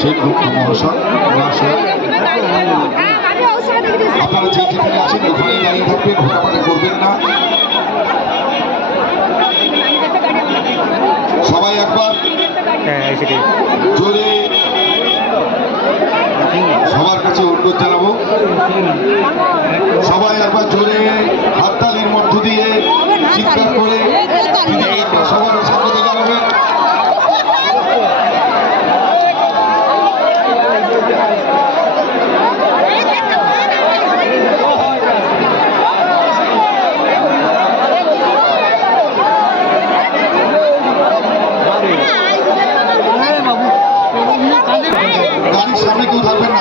সেই গ্রুপ মহাশয় আপনারা যে যেখানে আছেন ওখানে দাঁড়িয়ে থাকবেন না। সবাই একবার হ্যাঁ, জোরে সবার কাছে অনুরোধ জানাব। সবাই একবার জোরে গাড়ির সামনে কেউ থাকবেন না